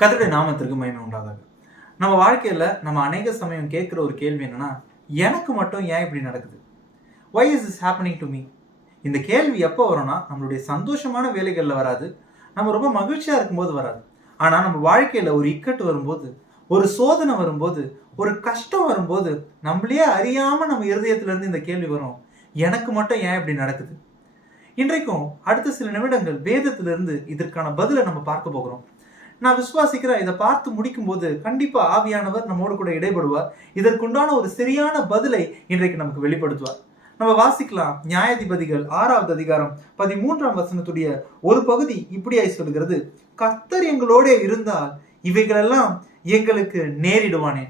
கத்தருடைய நாமத்திற்கு மகிமை உண்டாதாக. நம்ம வாழ்க்கையில் நம்ம அநேக சமயம் கேட்குற ஒரு கேள்வி என்னன்னா எனக்கு மட்டும் ஏன் இப்படி நடக்குது? Why is is happening to me இந்த கேள்வி எப்போ வரும்னா நம்மளுடைய சந்தோஷமான வேலைகளில் வராது நம்ம ரொம்ப மகிழ்ச்சியாக இருக்கும்போது வராது. ஆனால் நம்ம வாழ்க்கையில் ஒரு இக்கட்டு வரும்போது ஒரு சோதனை வரும்போது ஒரு கஷ்டம் வரும்போது நம்மளே அறியாமல் நம்ம இருதயத்திலேருந்து இந்த கேள்வி வரும் எனக்கு மட்டும் ஏன் இப்படி நடக்குது? இன்றைக்கும் அடுத்த சில நிமிடங்கள் வேதத்திலிருந்து இதற்கான பதிலை நம்ம பார்க்க போகிறோம். நான் விசுவாசிக்கிறேன். இதை பார்த்து முடிக்கும் போது கண்டிப்பா ஆவியானவர் நம்மோடு கூட இடைபடுவார். இதற்குண்டான ஒரு சரியான பதிலை இன்றைக்கு நமக்கு வெளிப்படுத்துவார். நம்ம வாசிக்கலாம் நியாயாதிபதிகள் ஆறாவது அதிகாரம் பதிமூன்றாம் வசனத்துடைய ஒரு பகுதி இப்படியாய் சொல்கிறது. கர்த்தர் எங்களோட இருந்தால் இவைகளெல்லாம் எங்களுக்கு நேரிடுவானே?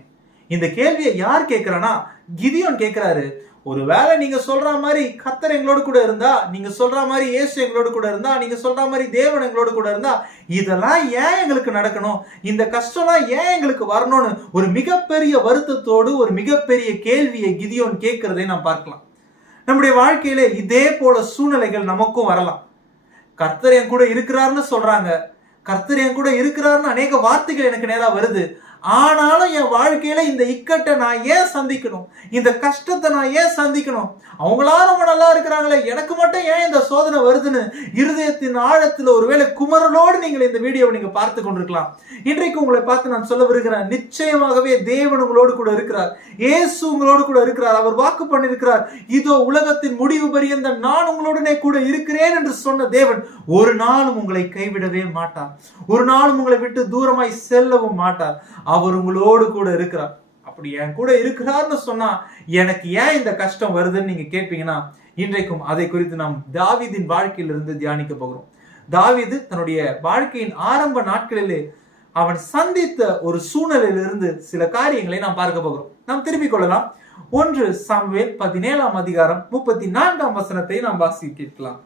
இந்த கேள்வியை யார் கேட்கிறானா கிதியோன் கேட்கிறாரு. ஒருவேளை நீங்க சொல்ற மாதிரி கத்தர் எங்களோட கூட இருந்தா நீங்க சொல்ற மாதிரி இயேசு எங்களோட கூட இருந்தா நீங்க சொல்ற மாதிரி தேவன் எங்களோட கூட இருந்தா இதெல்லாம் ஏன் எங்களுக்கு நடக்கணும்? இந்த கஷ்டம்லாம் ஏன் எங்களுக்கு வரணும்னு ஒரு மிகப்பெரிய வருத்தத்தோடு ஒரு மிகப்பெரிய கேள்வியை கிதியோன் கேட்கறதை நாம் பார்க்கலாம். நம்முடைய வாழ்க்கையில இதே போல சூழ்நிலைகள் நமக்கும் வரலாம். கர்த்தர் என் கூட இருக்கிறாருன்னு சொல்றாங்க. கர்த்தர் என் கூட இருக்கிறாருன்னு அநேக வார்த்தைகள் எனக்கு நேரா வருது. ஆனாலும் என் வாழ்க்கையில இந்த இக்கட்டை நான் ஏன் சந்திக்கணும்? இந்த கஷ்டத்தை நான் ஏன் சந்திக்கணும்? அவங்களா ரொம்ப நல்லா இருக்கிறாங்களே எனக்கு மட்டும் ஏன் இந்த சோதனை வருதுன்னு? இருதயத்தின் ஆழத்துல ஒருவேளை குமரலோடு நீங்கள் இந்த வீடியோவை நீங்க பார்த்து கொண்டிருக்கலாம். இன்றைக்கு உங்களை பார்த்து நான் சொல்ல வருகிறேன் நிச்சயமாகவே தேவன் உங்களோடு கூட இருக்கிறார். இயேசு உங்களோடு கூட இருக்கிறார். அவர் வாக்கு பண்ணியிருக்கிறார். இதோ உலகத்தின் முடிவு பரியந்த நான் உங்களுடனே கூட இருக்கிறேன் என்று சொன்ன தேவன் ஒரு நாளும் உங்களை கைவிடவே மாட்டார். ஒரு நாளும் உங்களை விட்டு தூரமாய் செல்லவும் மாட்டார். அவர் உங்களோடு கூட இருக்கிறார். அப்படி என் கூட இருக்கிறார்னு சொன்னா எனக்கு ஏன் இந்த கஷ்டம் வருதுன்னு நீங்க கேட்பீங்கன்னா இன்றைக்கும் அதை குறித்து நாம் தாவிதின் வாழ்க்கையிலிருந்து தியானிக்க போகிறோம். தாவிது தன்னுடைய வாழ்க்கையின் ஆரம்ப நாட்களிலே அவன் சந்தித்த ஒரு சூழ்நிலையிலிருந்து சில காரியங்களை நாம் பார்க்க போகிறோம். நாம் திரும்பிக் கொள்ளலாம். ஒன்று சமவேல் பதினேழாம் அதிகாரம் முப்பத்தி நான்காம் வசனத்தை நாம் வாசிக்கலாம்.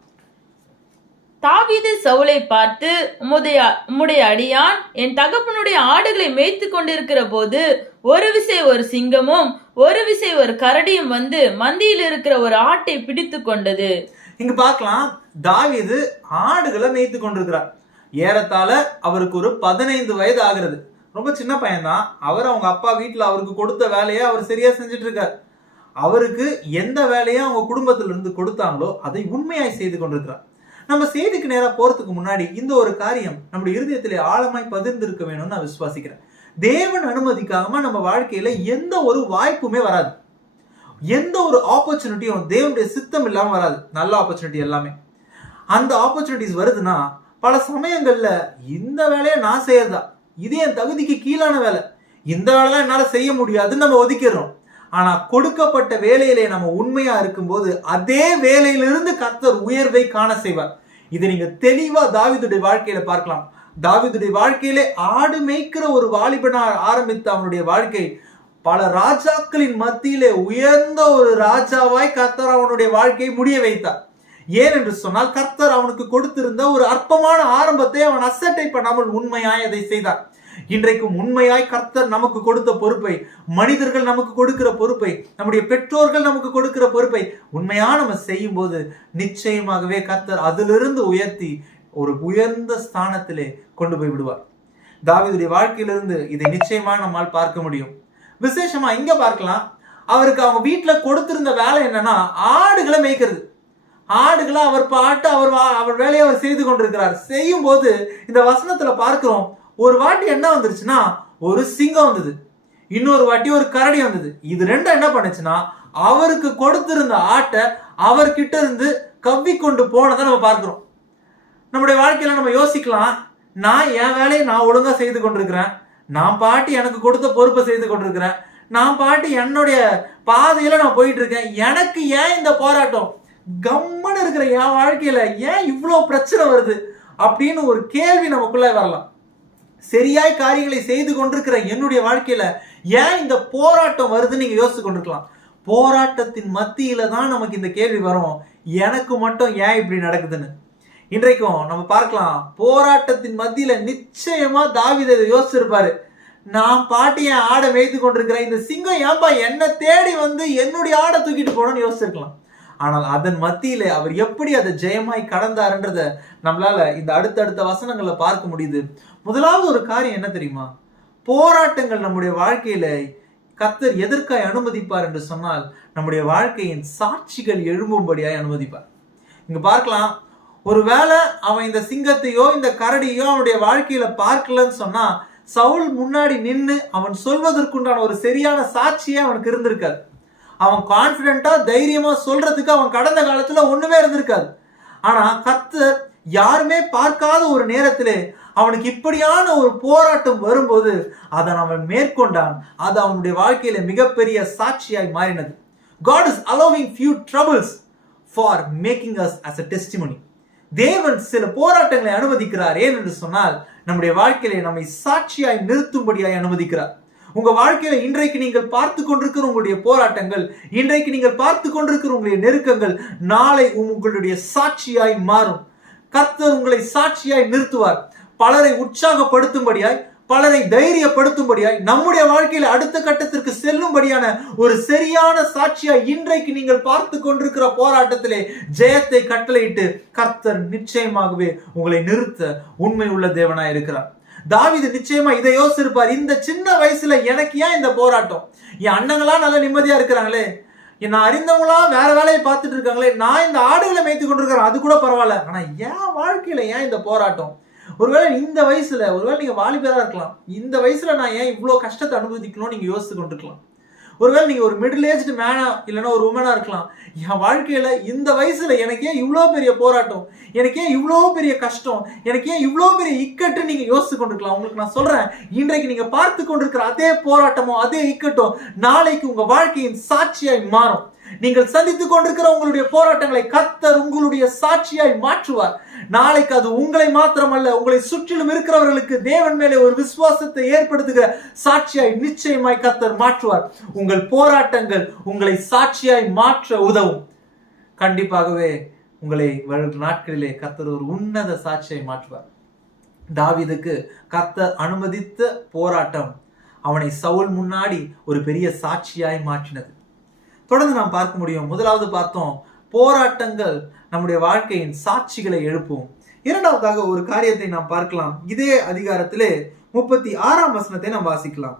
தாவீது சவுலை பார்த்து உம்முடைய உம்முடைய அடியான் என் தகப்பனுடைய ஆடுகளை மேய்த்து கொண்டிருக்கிற போது ஒரு விசை ஒரு சிங்கமும் ஒரு விசை ஒரு கரடியும் வந்து மந்தியில் இருக்கிற ஒரு ஆட்டை பிடித்து கொண்டது. இங்க பார்க்கலாம். தாவீது ஆடுகளை மேய்த்து கொண்டிருக்கிறார். ஏறத்தாழ அவருக்கு ஒரு பதினைந்து வயது ஆகிறது. ரொம்ப சின்ன பையன்தான். அவர் அவங்க அப்பா வீட்டுல அவருக்கு கொடுத்த வேலையை அவர் சரியா செஞ்சுட்டு இருக்கார் அவருக்கு எந்த வேலையை அவங்க குடும்பத்துல இருந்து கொடுத்தாங்களோ அதை உண்மையாய் செய்து கொண்டிருக்கிறார். நம்ம செய்திக்கு நேராக போகிறதுக்கு முன்னாடி இந்த ஒரு காரியம் நம்முடைய இருதயத்திலே ஆழமாய் பதிர்ந்திருக்க வேணும்னு நான் விசுவாசிக்கிறேன். தேவன் அனுமதிக்காம நம்ம வாழ்க்கையில எந்த ஒரு வாய்ப்புமே வராது. எந்த ஒரு ஆப்பர்ச்சுனிட்டியும் தேவனுடைய சித்தம் இல்லாமல் வராது. நல்ல ஆப்பர்ச்சுனிட்டி எல்லாமே. அந்த ஆப்பர்ச்சுனிட்டிஸ் வருதுன்னா பல சமயங்களில் இந்த வேலையை நான் செய்யறதா? இது என் தகுதிக்கு கீழான வேலை. இந்த வேலைலாம் என்னால் செய்ய முடியாதுன்னு நம்ம ஒதுக்கிடுறோம். ஆனால் கொடுக்கப்பட்ட வேலையிலே நம்ம உண்மையாக இருக்கும்போது அதே வேலையிலிருந்து கர்த்தர் உயர்வை காண செய்வார். இதை நீங்கள் தெளிவாக தாவிதுடைய வாழ்க்கையில் பார்க்கலாம். தாவிதுடைய வாழ்க்கையிலே ஆடு மேய்க்கிற ஒரு வாலிபனாக ஆரம்பித்த அவனுடைய வாழ்க்கை பல ராஜாக்களின் மத்தியிலே உயர்ந்த ஒரு ராஜாவாய் கர்த்தர் அவனுடைய வாழ்க்கையை முடிய வைத்தார். ஏன் என்று சொன்னால் கர்த்தர் அவனுக்கு கொடுத்திருந்த ஒரு அற்பமான ஆரம்பத்தை அவன் அசட்டை பண்ணாமல் உண்மையாய் அதை செய்தார். இன்றைக்கும் உண்மையாய் கர்த்தர் நமக்கு கொடுத்த பொறுப்பை மனிதர்கள் நமக்கு கொடுக்கிற பொறுப்பை நம்முடைய பெற்றோர்கள் நமக்கு கொடுக்கிற பொறுப்பை உண்மையா நம்ம செய்யும் போது நிச்சயமாகவே கர்த்தர் அதிலிருந்து உயர்த்தி ஒரு உயர்ந்த ஸ்தானத்திலே கொண்டு போய் விடுவார். தாவிதுடைய வாழ்க்கையிலிருந்து இதை நிச்சயமா நம்மால் பார்க்க முடியும். விசேஷமா இங்க பார்க்கலாம். அவருக்கு அவங்க வீட்டுல கொடுத்திருந்த வேலை என்னன்னா ஆடுகளை மேய்க்கிறது. ஆடுகளை அவர் பாட்டு அவர் வா- அவர் வேலையை அவர் செய்து கொண்டிருக்கிறார். செய்யும் போது இந்த வசனத்துல பார்க்கிறோம் ஒரு வாட்டி என்ன வந்துருச்சுன்னா ஒரு சிங்கம் வந்தது. இன்னொரு வாட்டி ஒரு கரடி வந்தது. இது ரெண்டும் என்ன பண்ணுச்சுன்னா அவருக்கு கொடுத்திருந்த ஆட்டை அவர்கிட்ட இருந்து கவ்வி கொண்டு போனதை நம்ம பார்க்குறோம். நம்முடைய வாழ்க்கையில நம்ம யோசிக்கலாம் நான் என் வேலையை நான் ஒழுங்காக செய்து கொண்டிருக்கிறேன். நான் பாட்டி எனக்கு கொடுத்த பொறுப்பை செய்து கொண்டிருக்கிறேன். நான் பாட்டி என்னுடைய பாதையில் நான் போயிட்டு இருக்கேன் எனக்கு ஏன் இந்த போராட்டம்? கம்மன்னு இருக்கிற என் வாழ்க்கையில் ஏன் இவ்வளோ பிரச்சனை வருது? அப்படின்னு ஒரு கேள்வி நமக்குள்ளே வரலாம். சரியாய் காரியங்களை செய்து கொண்டிருக்கிற என்னுடைய வாழ்க்கையில ஏன் இந்த போராட்டம் வருதுன்னு நீங்க யோசிச்சு கொண்டிருக்கலாம். போராட்டத்தின் மத்தியில தான் நமக்கு இந்த கேள்வி வரும். எனக்கு மட்டும் ஏன் இப்படி நடக்குதுன்னு. இன்றைக்கும் நம்ம பார்க்கலாம். போராட்டத்தின் மத்தியில நிச்சயமா தாவித யோசிச்சிருப்பாரு. நான் பாட்டி என் ஆடை மேய்த்து கொண்டிருக்கிறேன் இந்த சிங்கம் ஏன்பா என்னை தேடி வந்து என்னுடைய ஆடை தூக்கிட்டு போனோம்னு யோசிச்சிருக்கலாம். ஆனால் அதன் மத்தியிலே அவர் எப்படி அதை ஜெயமாய் கடந்தாருன்றத நம்மளால இந்த அடுத்தடுத்த வசனங்களை பார்க்க முடியுது. முதலாவது ஒரு காரியம் என்ன தெரியுமா? போராட்டங்கள் நம்முடைய வாழ்க்கையில கத்தர் எதற்காய் அனுமதிப்பார் என்று சொன்னால் நம்முடைய வாழ்க்கையின் சாட்சிகள் எழும்பும்படியாய் அனுமதிப்பார். இங்க பார்க்கலாம். ஒருவேளை அவன் இந்த சிங்கத்தையோ இந்த கரடியோ அவனுடைய வாழ்க்கையில பார்க்கலன்னு சொன்னா சவுல் முன்னாடி நின்று அவன் சொல்வதற்குண்டான ஒரு சரியான சாட்சியே அவனுக்கு இருந்திருக்காது. அவன் கான்பிடண்டா தைரியமாக சொல்கிறதுக்கு அவன் கடந்த காலத்தில் ஒன்றுமே இருந்திருக்காது. ஆனால் கர்த்தர் யாருமே பார்க்காத ஒரு நேரத்திலே அவனுக்கு இப்படியான ஒரு போராட்டம் வரும்போது அதை அவன் மேற்கொண்டான். அது அவனுடைய வாழ்க்கையில மிகப்பெரிய சாட்சியாய் மாறினது. God is allowing few troubles for making us as a testimony தேவன் சில போராட்டங்களை அனுமதிக்கிறார். ஏன் என்று சொன்னால் நம்முடைய வாழ்க்கையிலே நம்மை சாட்சியாய் நிறுத்தும்படியாய் அனுமதிக்கிறார். உங்க வாழ்க்கையில இன்றைக்கு நீங்கள் பார்த்து கொண்டிருக்கிற உங்களுடைய போராட்டங்கள் இன்றைக்கு நீங்கள் பார்த்து கொண்டிருக்கிற உங்களுடைய நெருக்கங்கள் நாளை உங்களுடைய சாட்சியாய் மாறும். கர்த்தர் உங்களை சாட்சியாய் நிறுத்துவார். பலரை உற்சாகப்படுத்தும்படியாய் பலரை தைரியப்படுத்தும்படியாய் நம்முடைய வாழ்க்கையில அடுத்த கட்டத்திற்கு செல்லும்படியான ஒரு சரியான சாட்சியாய் இன்றைக்கு நீங்கள் பார்த்து கொண்டிருக்கிற போராட்டத்திலே ஜெயத்தை கட்டளையிட்டு கர்த்தர் நிச்சயமாகவே உங்களை நிறுத்த உண்மை உள்ள தேவனாய் இருக்கிறார். தாவிது நிச்சயமா இதை யோசிச்சிருப்பார். இந்த சின்ன வயசுல எனக்கு ஏன் இந்த போராட்டம்? என் அண்ணங்களா நல்ல நிம்மதியா இருக்கிறாங்களே. நான் அறிந்தவங்களா வேற வேலையை பார்த்துட்டு இருக்காங்களே. நான் இந்த ஆடுகளை மேய்த்து கொண்டிருக்கிறேன். அது கூட பரவாயில்ல. ஆனா என் வாழ்க்கையில ஏன் இந்த போராட்டம்? ஒருவேளை இந்த வயசுல ஒருவேளை நீங்க வாலிபரா இருக்கலாம். இந்த வயசுல நான் ஏன் இவ்வளவு கஷ்டத்தை அனுபவிக்கணும்னு நீங்க யோசித்து கொண்டிருக்கலாம். ஒருவேளை நீங்கள் ஒரு மிடில் ஏஜ்டு மேனா இல்லைன்னா ஒரு உமனாக இருக்கலாம். என் வாழ்க்கையில் இந்த வயசில் எனக்கே இவ்வளோ பெரிய போராட்டம் எனக்கே இவ்வளோ பெரிய கஷ்டம் எனக்கே இவ்வளோ பெரிய இக்கட்டு நீங்கள் யோசித்து கொண்டிருக்கலாம். உங்களுக்கு நான் சொல்கிறேன் இன்றைக்கு நீங்கள் பார்த்து கொண்டிருக்கிற அதே போராட்டமோ அதே இக்கட்டும் நாளைக்கு உங்கள் வாழ்க்கையின் சாட்சியாய் மாறும். நீங்கள் சந்தித்துக் கொண்டிருக்கிற உங்களுடைய போராட்டங்களை கத்தர் உங்களுடைய சாட்சியாய் மாற்றுவார். நாளைக்கு அது உங்களை மாத்திரமல்ல உங்களை சுற்றிலும் இருக்கிறவர்களுக்கு தேவன் மேலே ஒரு விசுவாசத்தை ஏற்படுத்துகிற சாட்சியாய் நிச்சயமாய் கத்தர் மாற்றுவார். உங்கள் போராட்டங்கள் உங்களை சாட்சியாய் மாற்ற உதவும். கண்டிப்பாகவே உங்களை வரும் நாட்களிலே கத்தர் ஒரு உன்னத சாட்சியை மாற்றுவார். தாவிதுக்கு கத்தர் அனுமதித்த போராட்டம் அவனை சவுல் முன்னாடி ஒரு பெரிய சாட்சியாய் மாற்றினது. தொடர்ந்து நாம் பார்க்க முடியும். முதலாவது பார்த்தோம் போராட்டங்கள் நம்முடைய வாழ்க்கையின் சாட்சிகளை எழுப்பும். இரண்டாவதாக ஒரு காரியத்தை நாம் பார்க்கலாம். இதே அதிகாரத்திலே முப்பத்தி ஆறாம் வசனத்தை நாம் வாசிக்கலாம்.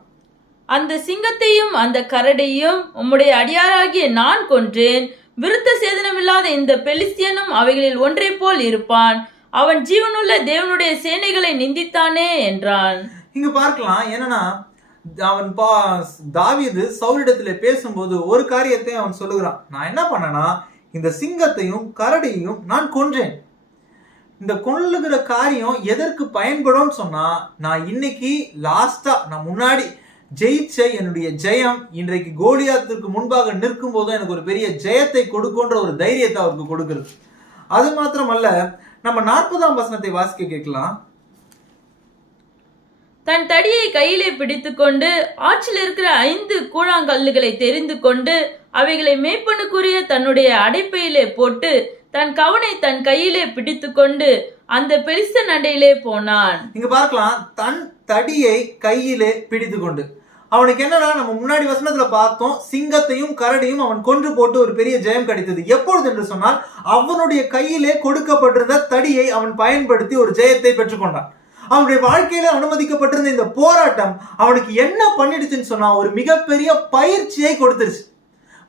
அந்த சிங்கத்தையும் அந்த கரடியும் உம்முடைய அடியாராகிய நான் கொன்றேன். விருத்த சேதனமில்லாத இந்த பெலிஸ்தியனும் அவைகளில் ஒன்றை போல் இருப்பான். அவன் ஜீவனுள்ள தேவனுடைய சேனைகளை நிந்தித்தானே என்றான். இங்க பார்க்கலாம் என்னன்னா அவன் பா தாவிது சவுலிடத்துல பேசும்போது ஒரு காரியத்தை அவன் சொல்லுகிறான். நான் என்ன பண்ணேன்னா இந்த சிங்கத்தையும் கரடியையும் நான் கொன்றேன். இந்த கொல்லுகிற காரியம் எதற்கு பயன்படும் சொன்னா நான் இன்னைக்கு லாஸ்டா நான் முன்னாடி ஜெயிச்ச என்னுடைய ஜெயம் இன்றைக்கு கோலியாத்திற்கு முன்பாக நிற்கும் போதும் எனக்கு ஒரு பெரிய ஜெயத்தை கொடுக்குன்ற ஒரு தைரியத்தை அவருக்கு கொடுக்குறது. அது மாத்திரமல்ல நம்ம நாற்பதாம் வசனத்தை வாசிக்க கேட்கலாம். தன் தடியை கையிலே பிடித்துக்கொண்டு ஆற்றில் இருக்கிற ஐந்து கூழாங்கல்லுகளை தெரிந்து கொண்டு அவைகளை மேய்ப்பனுக்குரிய தன்னுடைய அடைப்பையிலே போட்டு தன் கவனை தன் கையிலே பிடித்துக்கொண்டு அந்த பெலிஸ்த நடையிலே போனான். இங்க பார்க்கலாம். தன் தடியை கையிலே பிடித்து கொண்டு அவனுக்கு என்னன்னா நம்ம முன்னாடி வசனத்துல பார்த்தோம் சிங்கத்தையும் கரடியும் அவன் கொன்று போட்டு ஒரு பெரிய ஜெயம் கிடைத்தது. எப்பொழுது என்று சொன்னால் அவனுடைய கையிலே கொடுக்கப்பட்டிருந்த தடியை அவன் பயன்படுத்தி ஒரு ஜெயத்தை பெற்றுக்கொண்டான். அவனுடைய வாழ்க்கையில அனுமதிக்கப்பட்டிருந்த இந்த போராட்டம் அவனுக்கு என்ன பண்ணிடுச்சுன்னு சொன்னா ஒரு மிகப்பெரிய பயிற்சியை கொடுத்துருச்சு.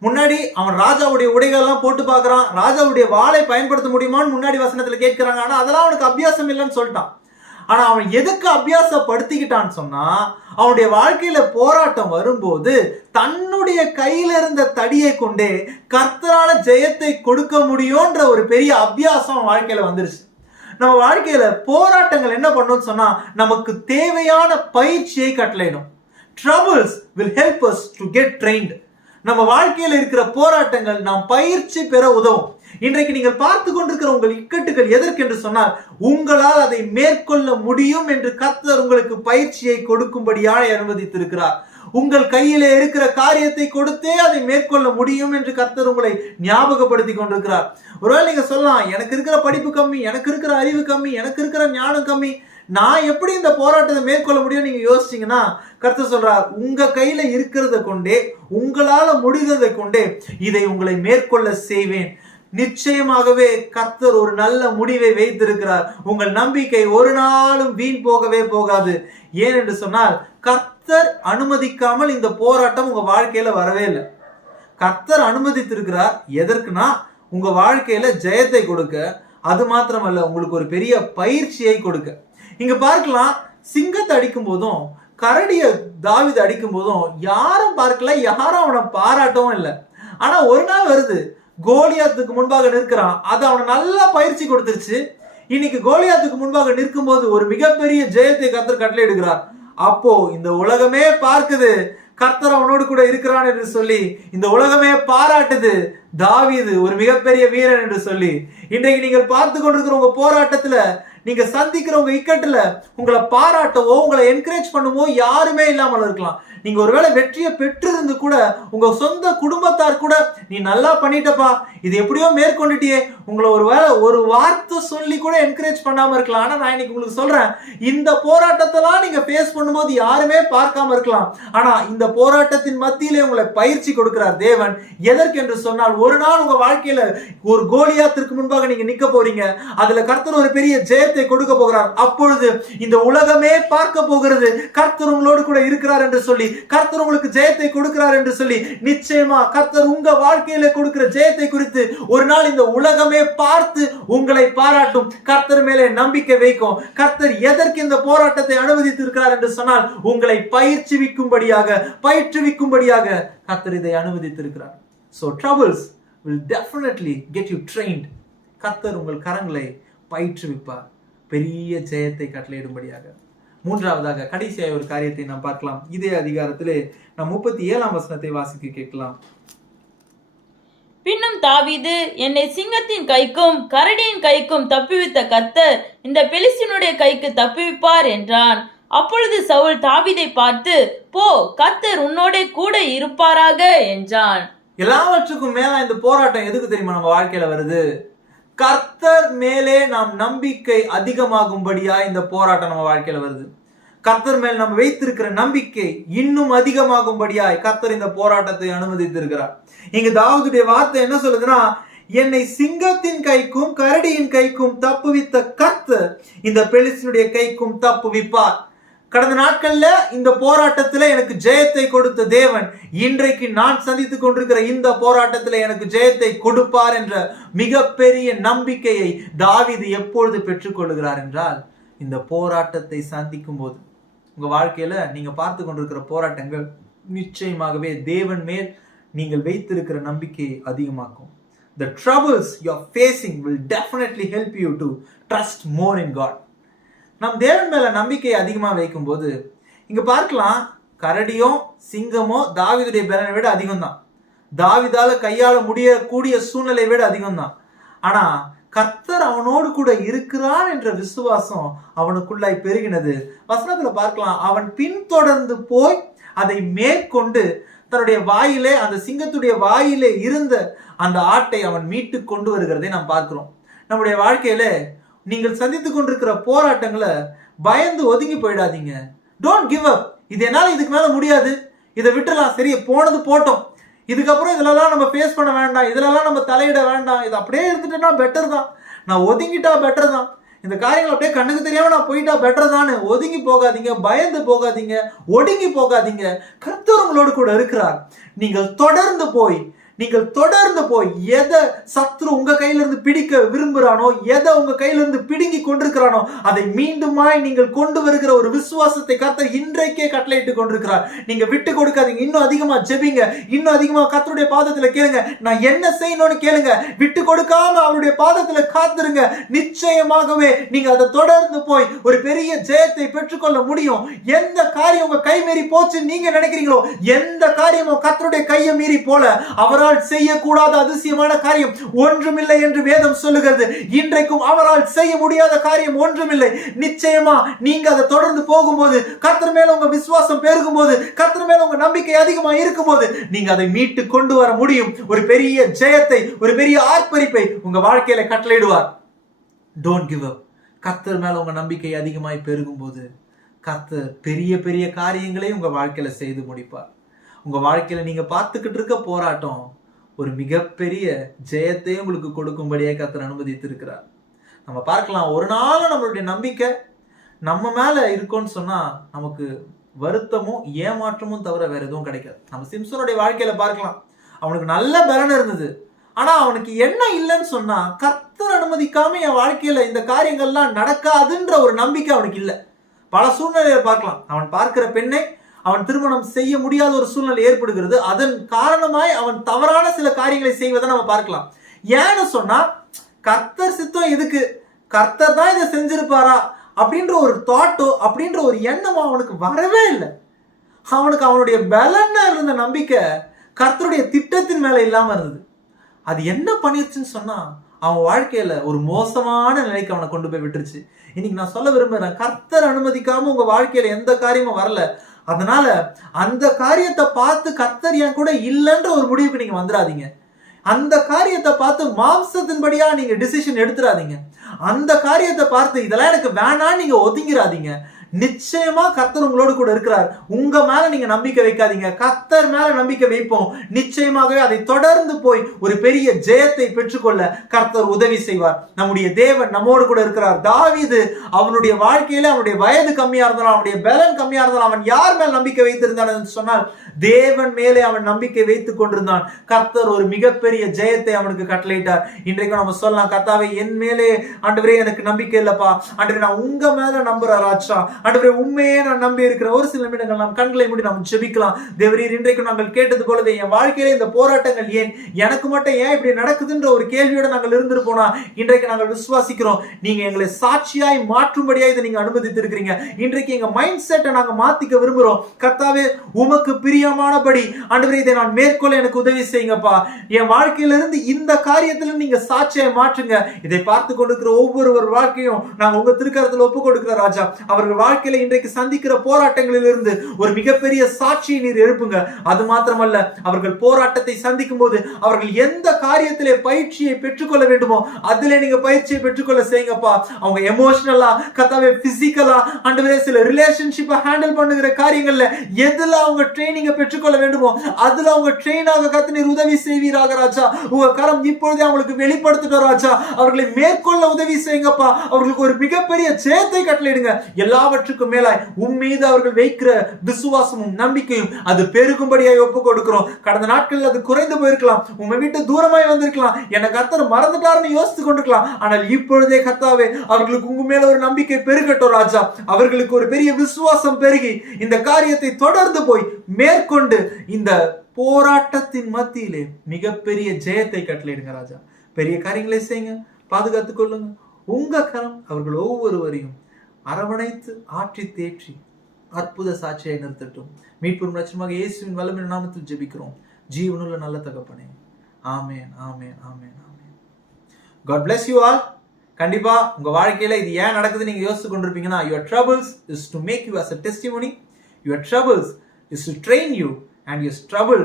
முன்னாடி அவன் ராஜாவுடைய உடைகள்லாம் போட்டு பார்க்கறான். ராஜாவுடைய வாளை பயன்படுத்த முடியுமான்னு முன்னாடி வசனத்துல கேட்கிறாங்க. ஆனா அதெல்லாம் அவனுக்கு அபியாசம் இல்லைன்னு சொல்லிட்டான். ஆனா அவன் எதுக்கு அபியாசப்படுத்திக்கிட்டான்னு சொன்னா அவனுடைய வாழ்க்கையில போராட்டம் வரும்போது தன்னுடைய கையில இருந்த தடியை கொண்டே கர்த்தரான ஜெயத்தை கொடுக்க முடியும்ன்ற ஒரு பெரிய அபியாசம் அவன் வாழ்க்கையில வந்துருச்சு. நம்ம வாழ்க்கையில போராட்டங்கள் என்ன பண்ணணும்னு சொன்னா நமக்கு தேவையான பயிற்சியை கட்டளையிடும். Troubles will help us to get trained நம்ம வாழ்க்கையில் இருக்கிற போராட்டங்கள் நாம் பயிற்சி பெற உதவும். இன்றைக்கு நீங்கள் பார்த்து கொண்டிருக்கிற உங்கள் இக்கட்டுகள் எதற்கு என்று சொன்னால் உங்களால் அதை மேற்கொள்ள முடியும் என்று கத்தர் உங்களுக்கு பயிற்சியை கொடுக்கும்படியாக அனுமதித்திருக்கிறார். உங்கள் கையிலே இருக்கிற காரியத்தை கொடுத்தே அதை மேற்கொள்ள முடியும் என்று கர்த்தர் உங்களை ஞாபகப்படுத்தி கொண்டிருக்கிறார். ஒருவேளை நீங்க சொல்லலாம் எனக்கு இருக்கிற படிப்பு கம்மி எனக்கு இருக்கிற அறிவு கம்மி எனக்கு இருக்கிற ஞானம் கம்மி நான் எப்படி இந்த போராட்டத்தை மேற்கொள்ள முடியும் நீங்க யோசிச்சீங்கன்னா கர்த்தர் சொல்றார் உங்க கையில இருக்கிறத கொண்டே உங்களால முடிந்ததை கொண்டே இதை உங்களை மேற்கொள்ள செய்வேன். நிச்சயமாகவே கர்த்தர் ஒரு நல்ல முடிவை வைத்திருக்கிறார். உங்கள் நம்பிக்கை ஒரு நாளும் வீண் போகவே போகாது. ஏன் என்று சொன்னால் கர்த்தர் அனுமதிக்காமல் இந்த போராட்டம் உங்க வாழ்க்கையில வரவே இல்லை. கர்த்தர் அனுமதித்திருக்கிறார் எதற்குனா உங்க வாழ்க்கையில ஜெயத்தை கொடுக்க அது மாத்திரமல்ல உங்களுக்கு ஒரு பெரிய பயிற்சியை கொடுக்க. இங்க பார்க்கலாம் சிங்கத்தை அடிக்கும் போதும் கரடிய தாவித அடிக்கும் போதும் யாரும் பார்க்கல யாரும் அவனை பாராட்டவும் இல்லை. ஆனா ஒரு நாள் வருது கோலியாத்துக்கு முன்பாக நிற்கிறான் அது அவனை நல்லா பயிற்சி கொடுத்துருச்சு. இன்னைக்கு கோலியாத்துக்கு முன்பாக நிற்கும் போது ஒரு மிகப்பெரிய ஜெயத்தை கத்தர் கட்டளை எடுக்கிறார் அப்போ இந்த உலகமே பார்க்குது. கர்த்தர் அவனோடு கூட இருக்கிறான் என்று சொல்லி இந்த உலகமே பாராட்டுது. தாவிது ஒரு மிகப்பெரிய வீரன் என்று சொல்லி இன்றைக்கு நீங்கள் பார்த்து கொண்டிருக்கிற உங்க போராட்டத்துல நீங்க சந்திக்கிற உங்க இக்கட்டுல உங்களை பாராட்டவோ உங்களை என்கரேஜ் பண்ணுவோ யாருமே இல்லாமல் இருக்கலாம். நீங்க ஒருவேளை வெற்றியை பெற்றிருந்து கூட உங்க சொந்த குடும்பத்தார் கூட நீ நல்லா பண்ணிட்டப்பா இது எப்படியோ மேற்கொண்டுட்டியே உங்களை ஒரு வேளை ஒரு வார்த்தை சொல்லி கூட என்கரேஜ் பண்ணாம இருக்கலாம். ஆனா நான் இன்னைக்கு உங்களுக்கு சொல்றேன் இந்த போராட்டத்தெல்லாம் நீங்க ஃபேஸ் பண்ணும்போது யாருமே பார்க்காம இருக்கலாம். ஆனா இந்த போராட்டத்தின் மத்தியிலே உங்களை பயிற்சி கொடுக்கிறார் தேவன். எதற்கு என்று சொன்னால் ஒரு நாள் உங்க வாழ்க்கையில ஒரு கோலியாத்திற்கு முன்பாக நீங்க நிக்க போறீங்க. அதுல கர்த்தர் ஒரு பெரிய ஜெயத்தை கொடுக்க போகிறார். அப்பொழுது இந்த உலகமே பார்க்க போகிறது. கர்த்தர் உங்களோடு கூட இருக்கிறார் என்று சொல்லி கர்த்தர் உங்களுக்கு ஜெயத்தை கொடுக்கிறார் என்று சொல்லி நிச்சயமா கர்த்தர் உங்க வாழ்க்கையில கொடுக்கிற ஜெயத்தை குறித்து ஒரு நாள் இந்த உலகமே பார்த்து உங்களை பாராட்டும். கர்த்தர் மேலே நம்பிக்கை வைக்கும். கர்த்தர் எதற்கு இந்த போராட்டத்தை அனுமதித்து இருக்கிறார் என்று சொன்னால் உங்களை பயிற்சிவிக்கும்படியாக பயிற்றுவிக்கும்படியாக கர்த்தர் இதை அனுமதித்திருக்கிறார். So troubles will definitely get you trained கர்த்தர் உங்கள் கரங்களை பயிற்றுவிப்பார். பெரிய ஜெயத்தை கட்டளையிடும்படியாக. மூன்றாவதாக கடைசியாக ஒரு காரியத்தை நாம் பார்க்கலாம். இதே அதிகாரத்திலே நாம் முப்பத்தி ஏழாம் வசனத்தை வாசிக்க கேட்கலாம். பின்னும் தாவீது என்னை சிங்கத்தின் கைக்கும் கரடியின் கைக்கும் தப்புவித்த கர்த்தர் இந்த பெலிஸ்தினுடைய கைக்கு தப்புவிப்பார் என்றான். அப்பொழுது சவுல் தாவீதை பார்த்து போ கர்த்தர் உன்னோடே கூட இருப்பாராக என்றான். எல்லாவற்றுக்கும் மேல இந்த போராட்டம் எதுக்கு தெரியுமா நம்ம வாழ்க்கையில வருது? கர்த்தர் மேலே நாம் நம்பிக்கை அதிகமாகும்படியா இந்த போராட்டம் நம்ம வாழ்க்கையில வருது. கர்த்தர் மேல் நம்ம வைத்திருக்கிற நம்பிக்கை இன்னும் அதிகமாகும்படியாய் கர்த்தர் இந்த போராட்டத்தை அனுமதித்திருக்கிறார். இங்கு தாவூதுடைய வார்த்தை என்ன சொல்லுதுன்னா என்னை சிங்கத்தின் கைக்கும் கரடியின் கைக்கும் தப்புவித்த கர்த்தர் இந்த பெலிஸ்தினுடைய கைக்கும் தப்புவிப்பார். கடந்த நாட்கள்ல இந்த போராட்டத்துல எனக்கு ஜெயத்தை கொடுத்த தேவன் இன்றைக்கு நான் சந்தித்துக் கொண்டிருக்கிற இந்த போராட்டத்துல எனக்கு ஜெயத்தை கொடுப்பார் என்ற மிகப்பெரிய நம்பிக்கையை தாவிது எப்பொழுது பெற்றுக்கொள்கிறார் என்றால் இந்த போராட்டத்தை சந்திக்கும் போது. உங்க வாழ்க்கையில நீங்க பார்த்து கொண்டிருக்கிற போராட்டங்கள் நிச்சயமாகவே தேவன் மேல் நீங்கள் வைத்திருக்கிற நம்பிக்கையை அதிகமாக்கும். The troubles you are facing will definitely help you to trust more in God நம் தேவன் மேல நம்பிக்கை அதிகமா வைக்கும்போது இங்க பார்க்கலாம் கரடியோ சிங்கமோ தாவிதுடைய பலனை விட அதிகம் தான் தாவிதால கையாள முடியக்கூடிய சூழ்நிலை விட அதிகம் தான் ஆனா கர்த்தர் அவனோடு கூட இருக்கிறான் என்ற விசுவாசம் அவனுக்குள்ளாய் பெருகினது. வசனத்துல பார்க்கலாம் அவன் பின்தொடர்ந்து போய் அதை மேற்கொண்டு தன்னுடைய வாயிலே அந்த சிங்கத்துடைய வாயிலே இருந்த அந்த ஆட்டை அவன் மீட்டு கொண்டு வருகிறதை நாம் பார்க்கிறோம். நம்முடைய வாழ்க்கையில நீங்கள் சந்தித்து கொண்டிருக்கிற போராட்டங்களை பயந்து ஒதுங்கி போயிடாதீங்க. டோன்ட் கிவ் அப் இது என்னால் இதுக்கு மேலே முடியாது. இதை விட்டுலாம் சரி போனது போட்டோம். இதுக்கப்புறம் இதுலலாம் நம்ம ஃபேஸ் பண்ண வேண்டாம். இதுலலாம் நம்ம தலையிட வேண்டாம். இது அப்படியே இருந்துட்டேன்னா பெட்டர் தான். நான் ஒதுங்கிட்டா பெட்டர் தான். இந்த காரியங்கள் அப்படியே கண்ணுக்கு தெரியாமல் நான் போயிட்டா பெட்டர் தானே ஒதுங்கி போகாதீங்க பயந்து போகாதீங்க ஒடுங்கி போகாதீங்க. கர்த்தர் உங்களோடு கூட இருக்கிறார். நீங்கள் தொடர்ந்து போய் நீங்கள் தொடர்ந்து போய் எதை சத்ரு உங்க கையில இருந்து பிடிக்க விரும்புறானோ எதை உங்க கையில இருந்து பிடுங்கி கொண்டிருக்கிறானோ அதை மீண்டுமாய் நீங்கள் கொண்டு வருகிற ஒரு விசுவாசத்தை கர்த்தர் இன்றைக்கே கட்டளையிட்டு கொண்டிருக்கிறார். நீங்க விட்டு கொடுக்காதீங்க. இன்னும் அதிகமா ஜெபிங்க. இன்னும் அதிகமா கர்த்தருடைய பாதத்துல கேளுங்க. நான் என்ன செய்யணும்னு கேளுங்க. விட்டு கொடுக்காம அவருடைய பாதத்துல காத்துருங்க. நிச்சயமாகவே நீங்க அதை தொடர்ந்து போய் ஒரு பெரிய ஜெயத்தை பெற்றுக்கொள்ள முடியும். எந்த காரியம் உங்க கை மீறி போச்சு நீங்க நினைக்கிறீங்களோ எந்த காரியமும் கர்த்தருடைய கையை மீறி போல அவரால் செய்யக்கூடாத அதிசயமான காரியம் ஒன்றுமில்லை என்று வேதம் சொல்லுகிறது. இன்றைக்கும் அவரால் செய்ய முடியாத காரியம் ஒன்றுமில்லை. நிச்சயமா நீங்க அதை தொடர்ந்து போகும்போது கர்த்தர் மேல உங்க விசுவாசம் பெருகும்போது கத்தர் மேல உங்க நம்பிக்கை அதிகமா இருக்கும்போது நீங்க அதை மீட்டு கொண்டு வர முடியும். ஒரு பெரிய ஜெயத்தை ஒரு பெரிய ஆர்ப்பரிப்பை உங்க வாழ்க்கையில கட்டளையிடுவார். டோன்ட் கிவ் அப் கத்தர் மேல உங்க நம்பிக்கை அதிகமாய் பெருகும்போது கத்தர் பெரிய பெரிய காரியங்களை உங்க வாழ்க்கையில செய்து முடிப்பார். உங்கள் வாழ்க்கையில் நீங்கள் பார்த்துக்கிட்டு இருக்க போராட்டம் ஒரு மிகப்பெரிய ஜெயத்தையும் உங்களுக்கு கொடுக்கும்படியே கத்தர் அனுமதித்திருக்கிறார். நம்ம பார்க்கலாம் ஒரு நாளும் நம்மளுடைய நம்பிக்கை நம்ம மேலே இருக்கோன்னு சொன்னால் நமக்கு வருத்தமும் ஏமாற்றமும் தவிர வேற எதுவும் கிடைக்காது. நம்ம சிம்சனுடைய வாழ்க்கையில பார்க்கலாம். அவனுக்கு நல்ல பலன் இருந்தது. ஆனா அவனுக்கு என்ன இல்லைன்னு சொன்னா கர்த்தர் அனுமதிக்காம என் வாழ்க்கையில இந்த காரியங்கள்லாம் நடக்காதுன்ற ஒரு நம்பிக்கை அவனுக்கு இல்லை. பல சூழ்நிலையை பார்க்கலாம். அவன் பார்க்கிற பெண்ணை அவன் திருமணம் செய்ய முடியாத ஒரு சூழ்நிலை ஏற்படுகிறது. அதன் காரணமாய் அவன் தவறான சில காரியங்களை செய்வதை நம்ம பார்க்கலாம். ஏன்னு சொன்னா கர்த்தர் சித்தம் எதுக்கு? கர்த்தர் தான் இதை செஞ்சிருப்பாரா? அப்படின்ற ஒரு தாட்டோ அப்படின்ற ஒரு எண்ணமோ அவனுக்கு வரவே இல்லை. அவனுக்கு அவனுடைய பலன்னா இருந்த நம்பிக்கை கர்த்தருடைய திட்டத்தின் மேல இல்லாம இருந்தது. அது என்ன பண்ணிருச்சுன்னு சொன்னா அவன் வாழ்க்கையில ஒரு மோசமான நிலைக்கு அவனை கொண்டு போய் விட்டுருச்சு. இன்னைக்கு நான் சொல்ல விரும்புறேன் கர்த்தர் அனுமதிக்காம உங்க வாழ்க்கையில எந்த காரியமும் வரல. அதனால அந்த காரியத்தை பார்த்து கத்தர் என் கூட இல்லைன்ற ஒரு முடிவுக்கு நீங்க வந்துடாதீங்க அந்த காரியத்தை பார்த்து மாம்சத்தின்படியா நீங்க டிசிஷன் எடுத்துடாதீங்க அந்த காரியத்தை பார்த்து இதெல்லாம் எனக்கு வேணான்னு நீங்க ஒதுங்கிறாதீங்க. நிச்சயமா கர்த்தர் உங்களோடு கூட இருக்கிறார். உங்க மேல நீங்க நம்பிக்கை வைக்காதீங்க. கர்த்தர் மேல நம்பிக்கை வைப்போம். நிச்சயமாகவே அதை தொடர்ந்து போய் ஒரு பெரிய ஜெயத்தை பெற்றுக்கொள்ள கர்த்தர் உதவி செய்வார். நம்முடைய தேவன் நம்மோடு கூட இருக்கிறார். தாவீது அவனுடைய வாழ்க்கையில அவனுடைய வயது கம்மியா இருந்தாலும் அவனுடைய பலன் கம்மியா இருந்தாலும் அவன் யார் மேல் நம்பிக்கை வைத்திருந்தான் என்று சொன்னால் தேவன் மேலே அவன் நம்பிக்கை வைத்துக் கொண்டிருந்தான். கர்த்தர் ஒரு மிகப்பெரிய ஜெயத்தை அவனுக்கு கட்டளையிட்டார். இன்றைக்கு நம்ம சொல்லலாம் கர்த்தாவே என் மேலே ஆண்டவரே எனக்கு நம்பிக்கை இல்லப்பா. ஆண்டவரே நான் உங்க மேல நம்புற ராஜா. ஆண்டவரே உண்மையே நான் நம்பி இருக்கிற ஒரு சில நிமிடங்கள் நாம் கண்களை மூடி நாம் ஜெபிக்கலாம். தேவரீர் இன்றைக்கு நாங்கள் கேட்டது போலவே என் வாழ்க்கையில இந்த போராட்டங்கள் ஏன் எனக்கு மட்டும் ஏன் இப்படி நடக்குதுன்ற ஒரு கேள்வியோட நாங்கள் இருந்திருப்போனா? இன்றைக்கு நாங்கள் விசுவாசிக்கிறோம். நீங்க எங்களை சாட்சியாய் மாற்றும்படியா இதை நீங்க அனுமதித்திருக்கிறீங்க. இன்றைக்கு எங்க மைண்ட் செட்டை நாங்க மாத்திக்க விரும்புறோம். கர்த்தாவே உமக்கு பிரியமானபடி ஆண்டவரே இதை நான் மேற்கொள்ள எனக்கு உதவி செய்யுங்கப்பா. என் வாழ்க்கையில இருந்து இந்த காரியத்துல நீங்க சாட்சியை மாற்றுங்க. இதை பார்த்து கொண்டிருக்கிற ஒவ்வொருவர் வாழ்க்கையும் நாங்க உங்க திருக்கரத்துல ஒப்பு கொடுக்கிற ராஜா. அவர்கள் வாழ்க்கையில இன்றைக்கு சந்திக்கிற போராட்டங்களில் இருந்து ஒரு மிகப்பெரிய சாட்சியை நீர் எழுப்புங்க. அது மாத்திரமல்ல அவர்கள் போராட்டத்தை சந்திக்கும் போது அவர்கள் எந்த காரியத்திலே பயிற்சியை பெற்றுக்கொள்ள வேண்டுமோ அதுல நீங்க பயிற்சியை பெற்றுக்கொள்ள செய்யுங்கப்பா. அவங்க எமோஷனலா கத்தாவே பிசிக்கலா அண்டு சில ரிலேஷன்ஷிப்பை ஹேண்டில் பண்ணுகிற காரியங்கள்ல எதுல அவங்க ட்ரைனிங்கை பெற்றுக்கொள்ள வேண்டுமோ அதுல அவங்க ட்ரெயினாக கத்து நீர் உதவி செய்வீராக ராஜா. உங்க கரம் இப்பொழுதே அவங்களுக்கு வெளிப்படுத்திட்டோம் ராஜா. அவர்களை மேற்கொள்ள உதவி செய்யுங்கப்பா. அவர்களுக்கு ஒரு மிகப்பெரிய சேத்தை கட்டளையிடுங்க. எல்லா எல்லாவற்றுக்கும் மேலாய் உன் மீது அவர்கள் வைக்கிற விசுவாசமும் நம்பிக்கையும் அது பெருகும்படியாய் ஒப்பு கொடுக்கிறோம் கடந்த நாட்களில் அது குறைந்து போயிருக்கலாம். உங்க வீட்டு தூரமாய் வந்திருக்கலாம். என கத்தர் மறந்துட்டாருன்னு யோசித்து கொண்டிருக்கலாம். ஆனால் இப்பொழுதே கத்தாவே அவர்களுக்கு உங்க மேல ஒரு நம்பிக்கை பெருகட்டும் ராஜா. அவர்களுக்கு ஒரு பெரிய விசுவாசம் பெருகி இந்த காரியத்தை தொடர்ந்து போய் மேற்கொண்டு இந்த போராட்டத்தின் மத்தியிலே மிகப்பெரிய ஜெயத்தை கட்டளையிடுங்க ராஜா. பெரிய காரியங்களை செய்யுங்க. பாதுகாத்துக் கொள்ளுங்க. உங்க கரம் அவர்கள் ஒவ்வொருவரையும் அரவணைத்து ஆற்றி தேற்றி அற்புத சாட்சியை நிறுத்தட்டும். மீட்பும் லட்சமாக இயேசுவின் வல்லமின் நாமத்தில் ஜெபிக்கிறோம். ஜீவனுள்ள நல்ல தகப்பனே. ஆமேன் ஆமேன் ஆமேன் ஆமேன். காட் பிளஸ் யூ ஆல் கண்டிப்பா உங்க வாழ்க்கையில இது ஏன் நடக்குது நீங்க யோசிச்சு கொண்டிருப்பீங்கன்னா your troubles is to make you as a testimony your troubles is to train you and your struggle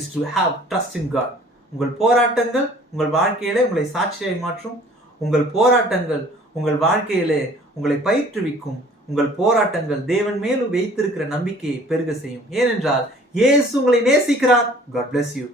is to have trust in God உங்கள் போராட்டங்கள் உங்கள் வாழ்க்கையிலே உங்களை சாட்சியாய் மாற்றும். உங்கள் போராட்டங்கள் உங்கள் வாழ்க்கையிலே உங்களை பயிற்றுவிக்கும் உங்கள் போராட்டங்கள் தேவன் மேலும் வைத்திருக்கிற நம்பிக்கையை பெருக செய்யும். ஏனென்றால் இயேசு உங்களை நேசிக்கிறார். God bless you